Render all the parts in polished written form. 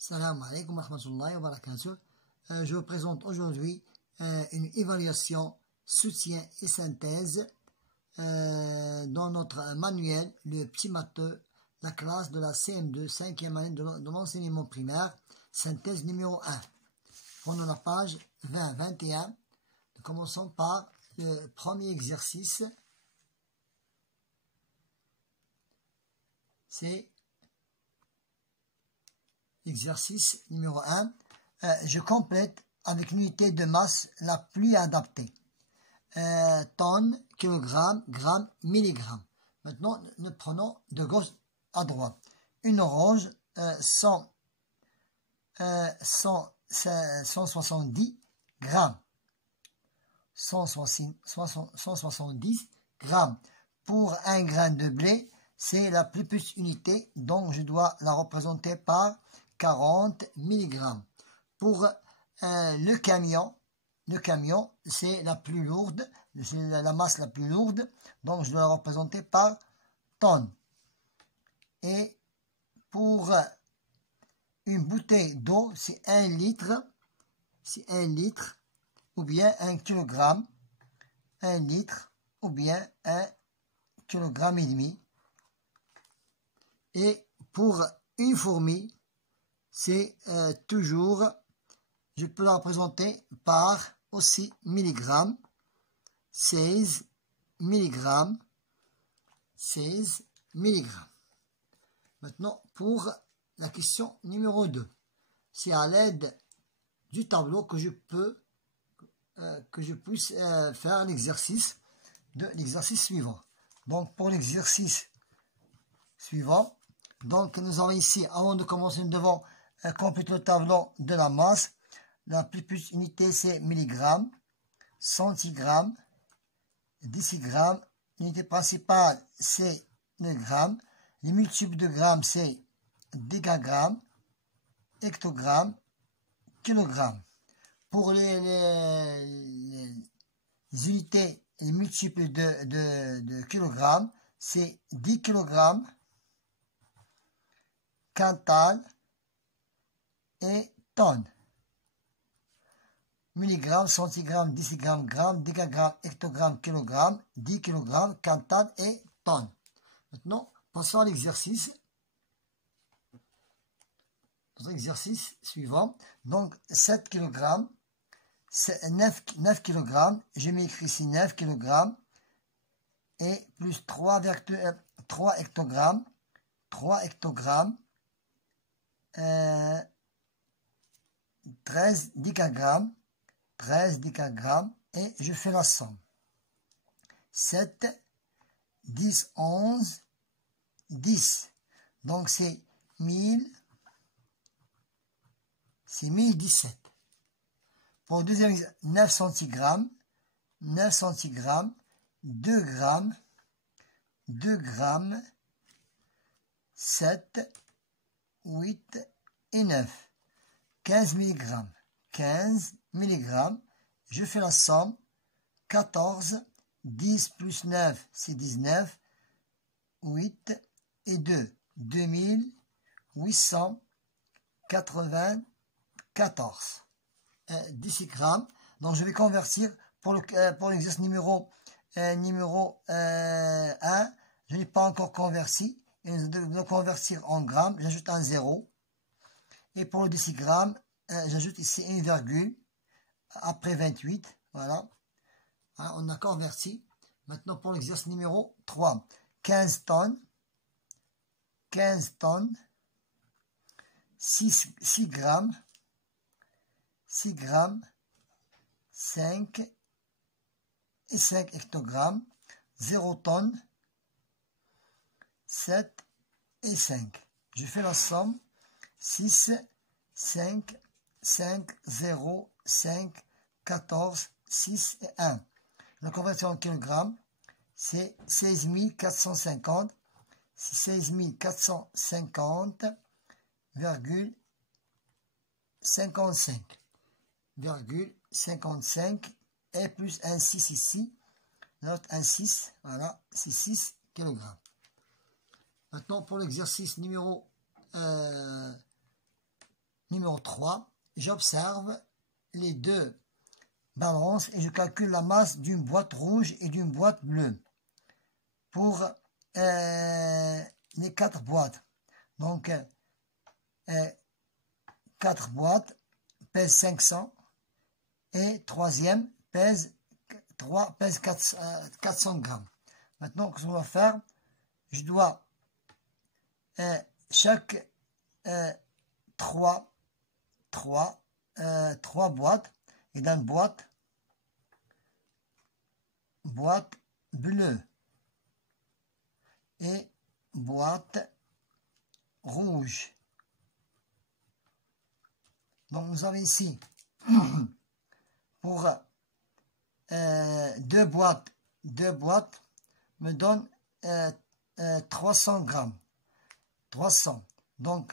Salam alaikum wa rahmatullahi wa barakatuh. Je vous présente aujourd'hui une évaluation, soutien et synthèse dans notre manuel, le petit matheux, la classe de la CM2, 5e année de l'enseignement primaire, synthèse numéro 1. Prenons la page 20-21. Nous commençons par le premier exercice. C'est l'exercice numéro 1. Je complète avec l'unité de masse la plus adaptée. Tonnes, kilogrammes, grammes, milligrammes. Maintenant, nous prenons de gauche à droite. Une orange, 170 grammes. 170 grammes. Pour un grain de blé, c'est la plus petite unité, donc je dois la représenter par 40 mg. Pour le camion, c'est la plus lourde, c'est la masse la plus lourde, donc je dois la représenter par tonnes. Et pour une bouteille d'eau, c'est 1 litre, ou bien 1 kg, 1 litre, ou bien 1 kg et demi. Et pour une fourmi, c'est toujours, je peux la représenter par aussi milligrammes, 16 mg. Maintenant, pour la question numéro 2, c'est à l'aide du tableau que je puisse faire l'exercice suivant. Donc, pour l'exercice suivant, donc nous avons ici, avant de commencer, nous devons compléter le tableau de la masse. La plus petite unité, c'est milligrammes, centigrammes, décigrammes. L'unité principale, c'est le gramme. Les multiples de grammes, c'est dégagrammes, hectogrammes, kilogrammes. Pour les unités, les multiples de kilogrammes, c'est 10 kg, quintal et tonnes. Milligrammes, centigrammes, décigrammes, grammes, dégagrammes, hectogrammes, kilogrammes, 10 kg, quintal et tonnes. Maintenant, passons à l'exercice. Notre exercice suivant. Donc, 7 kg, 9 kg, j'ai mis écrit ici 9 kg, et plus 3 hectogrammes, 13 décagrammes, et je fais la somme. 7, 10, 11, 10. Donc c'est 1017. Pour le deuxième, 9 centigrammes, 2 grammes, 7, 8 et 9. 15 mg, je fais la somme, 14, 10 plus 9, c'est 19, 8 et 2, 2894 décigrammes. Donc je vais convertir pour l'exercice numéro 1, je n'ai pas encore converti, et je dois convertir en grammes, j'ajoute un 0. Et pour le décigramme, j'ajoute ici une virgule après 28. Voilà. On a converti. Maintenant pour l'exercice numéro 3. 15 tonnes. 6 grammes. 5 et 5 hectogrammes. 0 tonnes. 7 et 5. Je fais la somme. 6, 5, 0, 5, 14, 6 et 1. La conversion en kilogrammes, c'est 16 450. C'est 16 450,55 et plus un 6 ici. Note un 6, voilà, c'est 6 kg. Maintenant, pour l'exercice numéro numéro 3, j'observe les deux balances et je calcule la masse d'une boîte rouge et d'une boîte bleue pour les 4 boîtes. Donc, 4 boîtes pèsent 500 et troisième pèse 400 grammes. Maintenant, ce qu'on va faire, je dois chaque 3 boîtes et dans boîte bleue et boîte rouge. Donc nous avons ici pour deux boîtes me donne 300 grammes. 300. Donc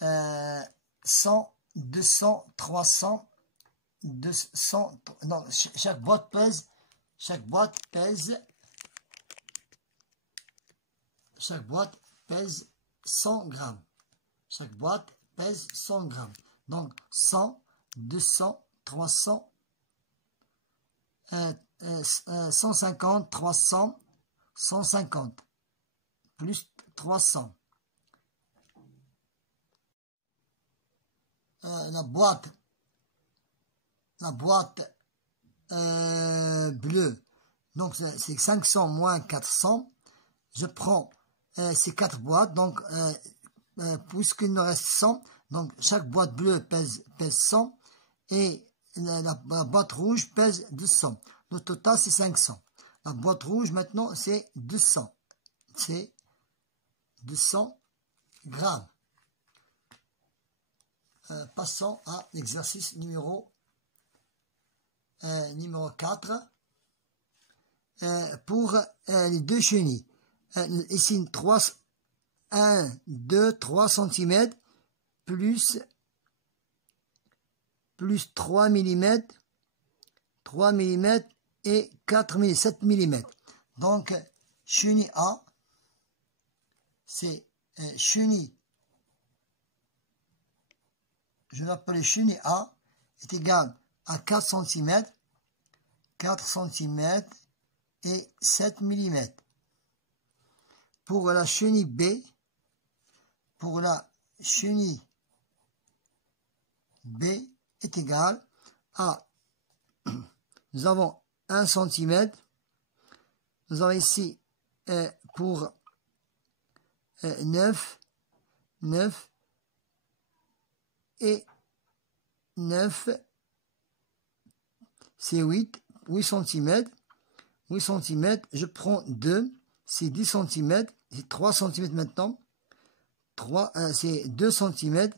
100, 200, 300, 200. Non, chaque boîte pèse 100 grammes. Chaque boîte pèse 100 grammes. Donc 100, 200, 300, 150, 300, 150, plus 300. La boîte bleue, donc c'est 500 moins 400. Je prends ces 4 boîtes, donc puisqu'il me reste 100, donc chaque boîte bleue pèse 100 et la boîte rouge pèse 200. Le total c'est 500. La boîte rouge maintenant c'est 200. C'est 200 grammes. Passons à l'exercice numéro 4 pour les deux chenilles. Ici 1, 2, 3 cm plus 3 mm, 3 mm et 4 mm, 7 mm. Donc, chenille A, c'est chenille, je l'appelle chenille A, est égal à 4 cm, 4 cm et 7 mm. Pour la chenille B, pour la chenille B est égal à, nous avons 1 cm, nous avons ici pour 9 et 9, c'est 8 cm, 8 cm, je prends 2, c'est 10 cm, c'est 3 cm maintenant, c'est 2 cm,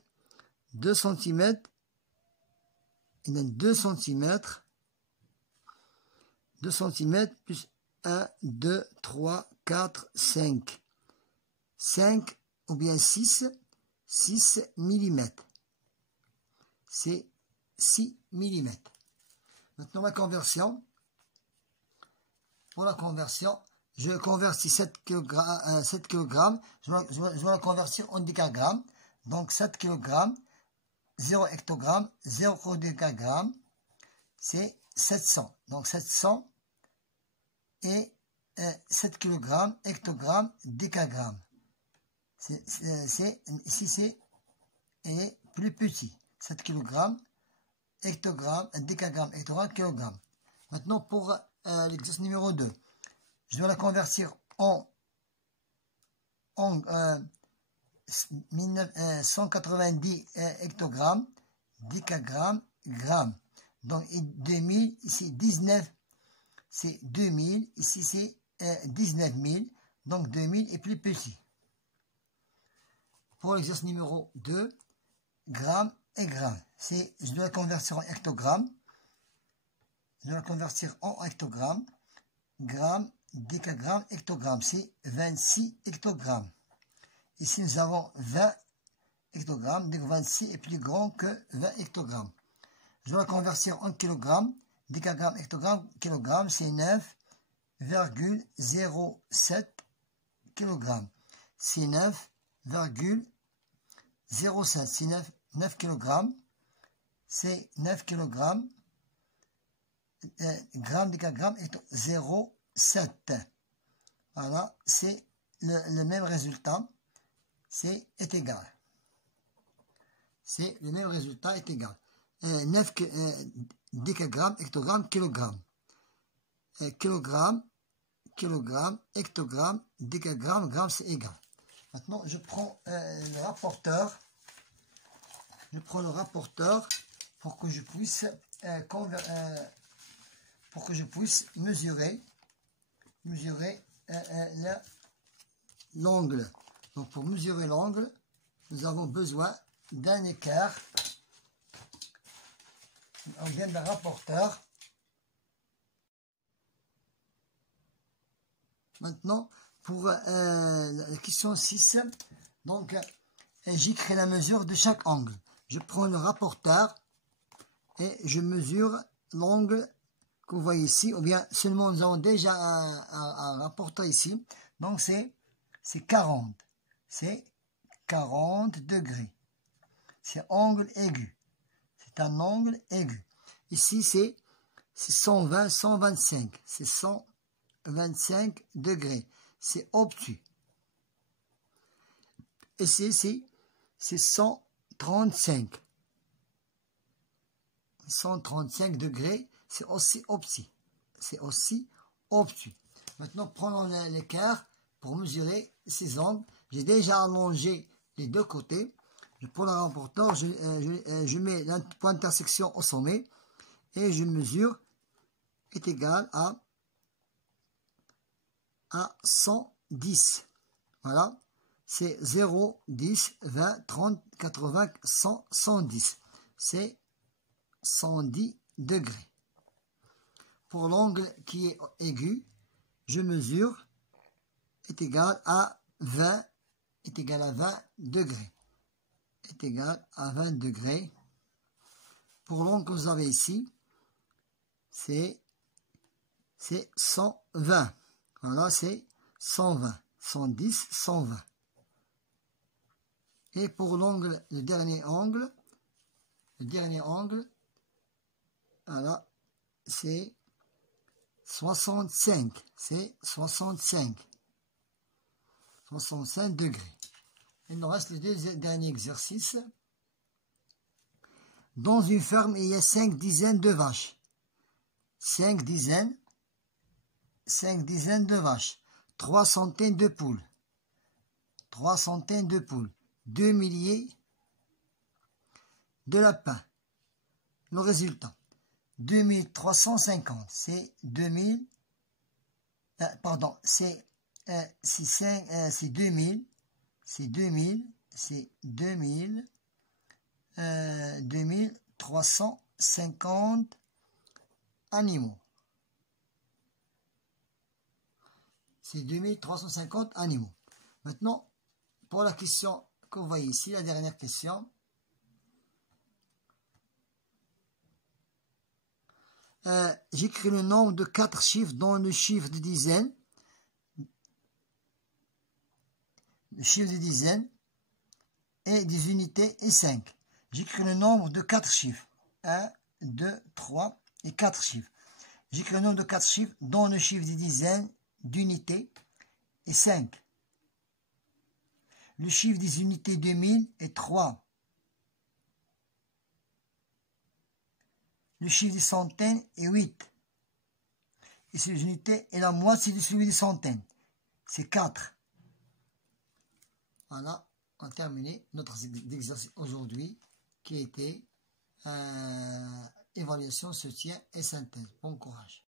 2 cm, il y a 2 cm, 2 cm plus 1, 2, 3, 4, 5, 5 ou bien 6 mm. C'est 6 mm. Maintenant ma conversion. Pour la conversion, je convertis 7 kg, je vais la convertir en décagrammes. Donc 7 kg, 0 hectogramme, 0 décagramme, c'est 700. Donc 700 et 7 kg, hectogramme, décagramme. Ici c'est plus petit. 7 kg, hectogramme, décagramme, hectogramme, kilogramme. Maintenant pour l'exercice numéro 2, je dois la convertir en 190 hectogrammes, décagrammes, grammes. Donc 2000, ici 19, c'est 2000, ici c'est 19 000, donc 2000 est plus petit. Pour l'exercice numéro 2, grammes et grammes. Je dois la convertir en hectogrammes. Je dois la convertir en hectogrammes. Grammes, décagrammes, hectogrammes. C'est 26 hectogrammes. Ici, nous avons 20 hectogrammes. Donc 26 est plus grand que 20 hectogrammes. Je dois la convertir en kilogrammes. Décagrammes, hectogrammes, kilogrammes. C'est 9,07 kg. C'est 9,07. C'est 9 9 kg, c'est 9 kg, gramme décagramme est 0,7. Voilà, c'est le même résultat, est égal. C'est le même résultat est égal. 9 décagrammes, hectogrammes, kilogrammes. Kilogramme, kilogramme, hectogramme, décagramme, gramme, c'est égal. Maintenant, je prends le rapporteur. Je prends le rapporteur pour que je puisse mesurer l'angle. Donc, pour mesurer l'angle, nous avons besoin d'un équerre. On vient d'un rapporteur. Maintenant, pour la question 6, donc j'écris la mesure de chaque angle. Je prends le rapporteur et je mesure l'angle que vous voyez ici, ou bien seulement nous avons déjà un rapporteur ici. Donc c'est 40. C'est 40 degrés. C'est angle aigu. C'est un angle aigu. Ici c'est 120, 125. C'est 125 degrés. C'est obtus. Ici c'est 135. 135 degrés, c'est aussi obtus. C'est aussi obtus. Maintenant, prenons l'équerre pour mesurer ces angles. J'ai déjà allongé les deux côtés. Je prends le rapporteur, je mets le point d'intersection au sommet et je mesure est égal à 110. Voilà. C'est 0, 10, 20, 30, 80, 100, 110. C'est 110 degrés. Pour l'angle qui est aigu, je mesure est égal à 20 degrés. Est égal à 20 degrés. Pour l'angle que vous avez ici, c'est 120. Voilà, c'est 120. 110, 120. Et pour l'angle, le dernier angle, voilà, c'est 65. C'est 65 degrés. Il nous reste les deux derniers exercices. Dans une ferme, il y a 5 dizaines de vaches. 5 dizaines de vaches. 3 centaines de poules. 2 milliers de lapins. Le résultat, 2350, c'est 2000, pardon, c'est 2350 animaux. C'est 2350 animaux. Maintenant, pour la question que vous voyez ici, la dernière question. J'écris le nombre de 4 chiffres dans le chiffre de dizaine. Le chiffre de dizaine et des unités et 5. J'écris le nombre de 4 chiffres. 1, 2, 3 et 4 chiffres. J'écris le nombre de 4 chiffres dans le chiffre des dizaines, d'unités et 5. Le chiffre des unités 2000 est 3. Le chiffre des centaines est 8. Et ces unités est la moitié de celui des centaines. C'est 4. Voilà, on a terminé notre exercice aujourd'hui qui a été évaluation, soutien et synthèse. Bon courage.